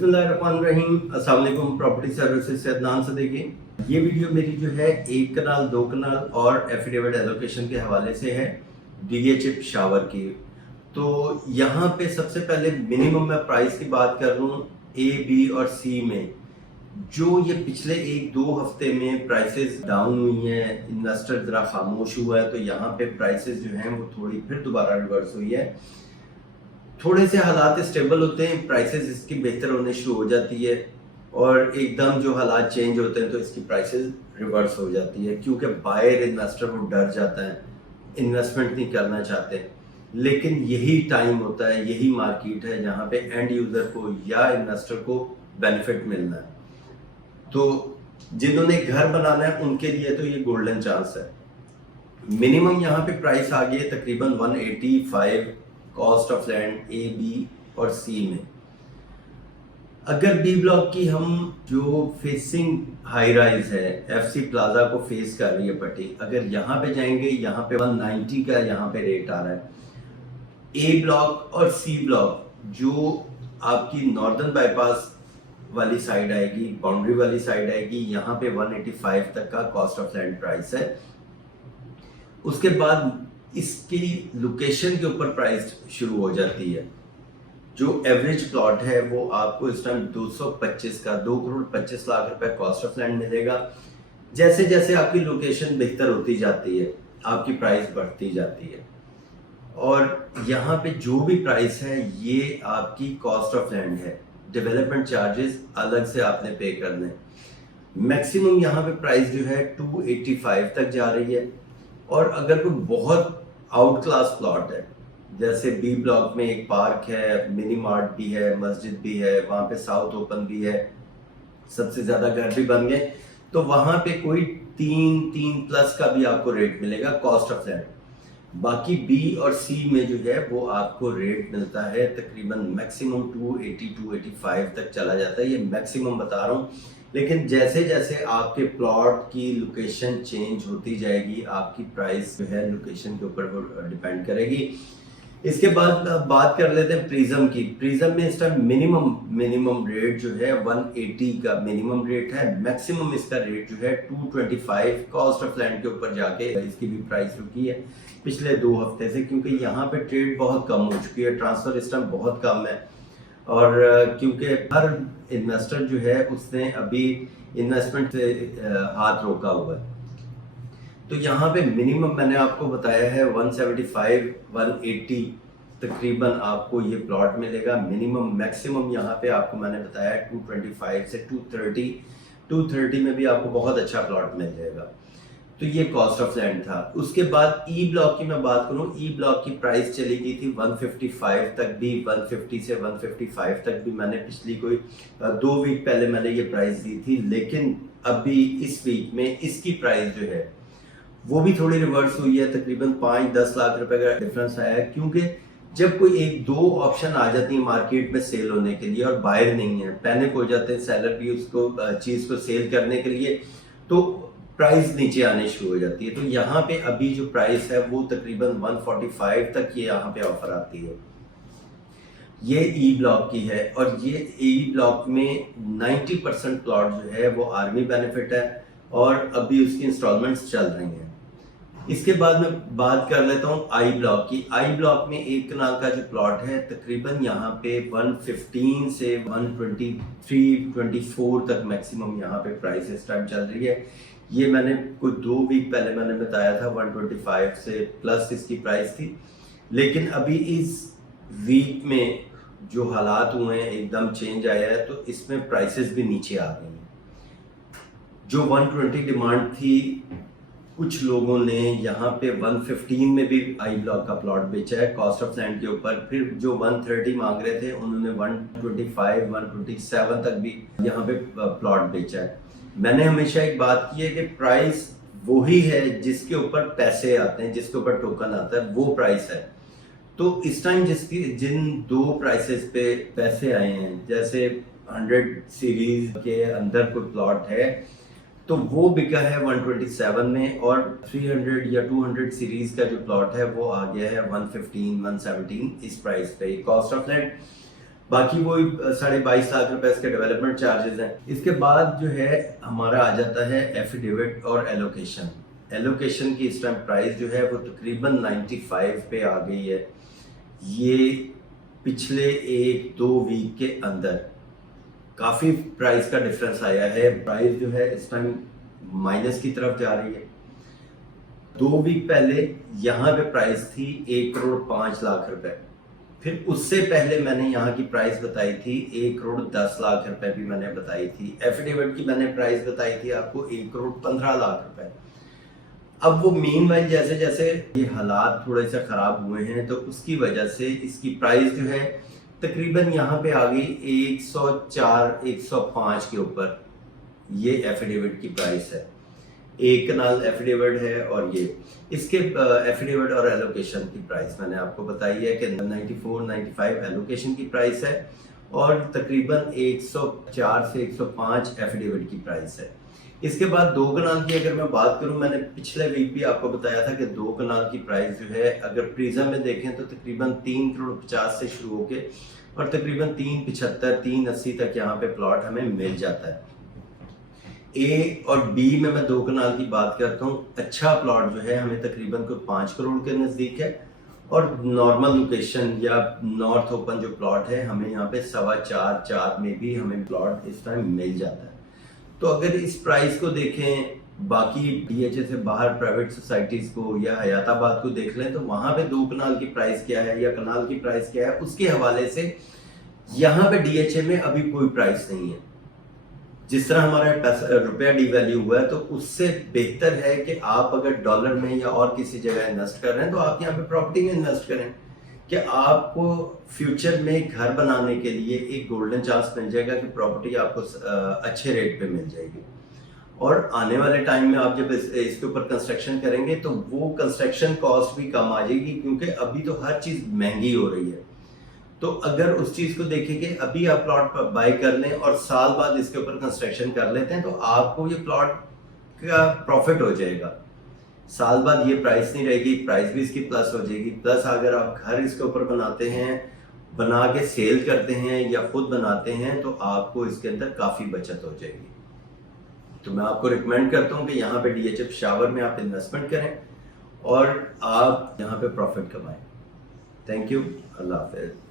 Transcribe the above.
बिस्मिल्लाहिर्रहमानिर्रहीम। अस्सलाम वालेकुम। प्रॉपर्टी सर्विसेज से अदनान सदीकी। ये वीडियो मेरी जो है एक कनाल, दो कनाल और एफिडेविट एलोकेशन के हवाले से है डीएचएफ शावर की। तो यहाँ पे सबसे पहले मिनिमम मैं प्राइस की बात कर लूँ ए, बी और सी में। जो ये पिछले एक दो हफ्ते में प्राइसेस डाउन हुई हैं, इन्वेस्टर ज़रा खामोश हुआ है, तो यहाँ पे प्राइसेस जो हैं वो थोड़ी फिर दोबारा रिवर्स हुई है। थोड़े से हालात स्टेबल होते हैं, प्राइसेस इसकी बेहतर होने शुरू हो जाती है, और एकदम जो हालात चेंज होते हैं तो इसकी प्राइसेस रिवर्स हो जाती है, क्योंकि बायर इन्वेस्टर वो डर जाता है, इन्वेस्टमेंट नहीं करना चाहते। लेकिन यही टाइम होता है, यही मार्केट है जहाँ पे एंड यूज़र को या इन्वेस्टर को बेनिफिट मिलना है। तो जिन्होंने घर बनाना है उनके लिए तो ये गोल्डन चांस है। मिनिमम यहाँ पे प्राइस आ गई है तकरीबन 185 cost of land A, B और सी में। अगर बी ब्लॉक की हम जो फेसिंग हाई राइज है, एफसी प्लाजा को फेस कर रही है पट्टी, अगर यहाँ पे जाएंगे, यहाँ पे 190 का यहाँ पे रेट आ रहा है। ए ब्लॉक और सी ब्लॉक जो आपकी नॉर्दर्न बाईपास वाली साइड आएगी, बाउंड्री वाली साइड आएगी, यहाँ पे 185 तक का कॉस्ट ऑफ लैंड प्राइस है। उसके बाद इसकी लोकेशन के ऊपर प्राइस शुरू हो जाती है। जो एवरेज प्लॉट है वो आपको इस टाइम 225 का 2 करोड़ 25 लाख रुपए कॉस्ट ऑफ लैंड मिलेगा। जैसे जैसे आपकी लोकेशन बेहतर होती जाती है, आपकी प्राइस बढ़ती जाती है। और यहाँ पे जो भी प्राइस है ये आपकी कॉस्ट ऑफ लैंड है, डेवलपमेंट चार्जेस अलग से आपने पे करने। मैक्सिमम यहाँ पे प्राइस जो है 285 तक जा रही है। और अगर कोई बहुत आउट क्लास प्लॉट है, जैसे बी ब्लॉक में एक पार्क है, मिनी मार्ट भी है, मस्जिद भी है, वहाँ पे साउथ ओपन भी है, सबसे ज़्यादा घर भी बन गए, तो वहाँ पे कोई 3 प्लस का भी आपको रेट मिलेगा कॉस्ट ऑफ लैंड। बाकी बी और सी में जो है वो आपको रेट मिलता है तकरीबन मैक्सिमम 280-285 तक चला जाता है। ये मैक्सिमम बता रहा हूँ, लेकिन जैसे जैसे आपके प्लॉट की लोकेशन चेंज होती जाएगी, आपकी प्राइस जो है लोकेशन के ऊपर डिपेंड करेगी। इसके बाद बात कर लेते हैं प्रिज्म की। प्रिज्म में इस टाइम मिनिमम रेट जो है 180 का मिनिमम रेट है। मैक्सिमम इसका रेट जो है 225 कॉस्ट ऑफ लैंड के ऊपर जाके इसकी भी प्राइस रुकी है पिछले 2 हफ्ते से, क्योंकि यहाँ पे ट्रेड बहुत कम हो चुकी है, ट्रांसफर इस टाइम बहुत कम है। और क्योंकि हर इन्वेस्टर जो है उसने अभी इन्वेस्टमेंट से हाथ रोका हुआ है, तो यहाँ पे मिनिमम मैंने आपको बताया है 175-180 तकरीबन आपको ये प्लॉट मिलेगा मिनिमम। मैक्सिमम यहाँ पे आपको मैंने बताया 225 से 230 में भी आपको बहुत अच्छा प्लॉट मिल जाएगा। तो ये कॉस्ट ऑफ लैंड था। उसके बाद ई ब्लॉक की मैं बात करूँ, ई ब्लॉक की प्राइस चली गई थी 155 तक भी, 150 से 155 तक भी मैंने पिछली कोई 2 वीक पहले मैंने ये प्राइस दी थी। लेकिन अभी इस वीक में इसकी प्राइस जो है वो भी थोड़ी रिवर्स हुई है, तकरीबन 5-10 लाख रुपए का डिफरेंस आया है। क्योंकि जब कोई एक दो ऑप्शन आ जाती है मार्केट में सेल होने के लिए और बायर नहीं है, पैनिक हो जाते हैं सेलर भी उसको चीज़ को सेल करने के लिए, तो प्राइस नीचे आने शुरू हो जाती है। तो यहाँ पे अभी जो प्राइस है वो तकरीबन 145 तक ये यहाँ पे ऑफर आती है। ये ई ब्लॉक की है, और ये ई ब्लॉक में 90% प्लॉट जो है वो आर्मी बेनिफिट है, और अभी उसकी इंस्टॉलमेंट्स चल रही हैं। इसके बाद मैं बात कर लेता हूँ आई ब्लॉक की। आई ब्लॉक में एक कनाल का जो प्लॉट है तकरीबन यहाँ पे 115 से 123-24 तक मैक्सिमम यहाँ पे प्राइस इस टाइम चल रही है। ये मैंने कुछ 2 वीक पहले मैंने बताया था 125 से प्लस इसकी प्राइस थी। लेकिन अभी इस वीक में जो हालात हुए हैं एकदम चेंज आया है, तो इसमें प्राइसेस भी नीचे आ गई हैं। जो 120 डिमांड थी, कुछ लोगों ने यहाँ पे 115 में भी आई ब्लॉक का प्लॉट बेचा है कॉस्ट ऑफ लैंड के ऊपर। फिर जो 130 मांग रहे थे उन्होंने 125-127 तक भी यहाँ पे प्लॉट बेचा है। मैंने हमेशा एक बात की है कि प्राइस वही है जिसके ऊपर पैसे आते हैं, जिसके ऊपर टोकन आता है वो प्राइस है। तो इस टाइम जिन 2 प्राइसेस पे पैसे आए हैं, जैसे 100 सीरीज के अंदर कोई प्लॉट है तो वो बिका है 127 में, और 300 या 200 सीरीज का जो प्लॉट है वो आ गया है 115-117 इस प्राइस पे कॉस्ट ऑफ लैंड। बाकी वो 22.5 लाख रुपए इसके डेवलपमेंट चार्जेस हैं। इसके बाद जो है हमारा आ जाता है एफिडेविट और एलोकेशन। एलोकेशन की इस टाइम प्राइस जो है वो तकरीबन 95 पे आ गई है। ये पिछले 1-2 वीक के अंदर काफ़ी प्राइस का डिफरेंस आया है। प्राइस जो है इस टाइम माइनस की तरफ जा रही है। 2 वीक पहले यहाँ पे प्राइस थी 1,05,00,000 रुपए। फिर उससे पहले मैंने यहाँ की प्राइस बताई थी 1,10,00,000 रुपए भी मैंने बताई थी। एफिडेविट की मैंने प्राइस बताई थी आपको 1,15,00,000 रुपए। अब वो मीनवाइल जैसे जैसे ये हालात थोड़े से ख़राब हुए हैं तो उसकी वजह से इसकी प्राइस जो है तकरीबन यहाँ पे आ गई 104-105 के ऊपर। ये एफिडेविट की प्राइस है, एक कनाल एफिडेविट है। और ये इसके एफिडेविट और एलोकेशन की प्राइस मैंने आपको बताई है कि 94-95 एलोकेशन की प्राइस है और तकरीबन 104 से 105 एफिडेविट की प्राइस है। इसके बाद 2 कनाल की अगर मैं बात करूं, मैंने पिछले वीक भी आपको बताया था कि 2 कनाल की प्राइस जो है अगर प्रिज्म में देखें तो तकरीबन 3,50,00,000 से शुरू होके और तकरीबन 3,75-3,80 तक यहाँ पे प्लॉट हमें मिल जाता है। ए और बी में मैं 2 कनाल की बात करता हूँ, अच्छा प्लॉट जो है हमें तकरीबन कोई 5 करोड़ के नज़दीक है और नॉर्मल लोकेशन या नॉर्थ ओपन जो प्लॉट है हमें यहाँ पे 4.25-4 में भी हमें प्लॉट इस टाइम मिल जाता है। तो अगर इस प्राइस को देखें, बाकी डीएचए से बाहर प्राइवेट सोसाइटीज को या हयाताबाद को देख लें तो वहां पे 2 कनाल की प्राइस क्या है या कनाल की प्राइस क्या है, उसके हवाले से यहाँ पे डीएचए में अभी कोई प्राइस नहीं है। जिस तरह हमारा रुपया डिवैल्यू हुआ है तो उससे बेहतर है कि आप अगर डॉलर में या और किसी जगह इन्वेस्ट कर रहे हैं तो आप यहाँ पे प्रॉपर्टी में इन्वेस्ट करें कि आपको फ्यूचर में घर बनाने के लिए एक गोल्डन चांस मिल जाएगा कि प्रॉपर्टी आपको अच्छे रेट पे मिल जाएगी। और आने वाले टाइम में आप जब इसके ऊपर कंस्ट्रक्शन करेंगे तो वो कंस्ट्रक्शन कॉस्ट भी कम आ जाएगी, क्योंकि अभी तो हर चीज़ महंगी हो रही है। तो अगर उस चीज़ को देखेंगे, अभी आप प्लॉट बाय कर लें और साल बाद इसके ऊपर कंस्ट्रक्शन कर लेते हैं तो आपको ये प्लॉट का प्रॉफिट हो जाएगा। साल बाद ये प्राइस नहीं रहेगी, प्राइस भी इसकी प्लस हो जाएगी। प्लस अगर आप घर इसके ऊपर बनाते हैं, बना के सेल करते हैं या खुद बनाते हैं तो आपको इसके अंदर काफ़ी बचत हो जाएगी। तो मैं आपको रिकमेंड करता हूँ कि यहाँ पे डीएचए पेशावर में आप इन्वेस्टमेंट करें और आप यहाँ पे प्रॉफिट कमाएं। थैंक यू, अल्लाह हाफ़िज़।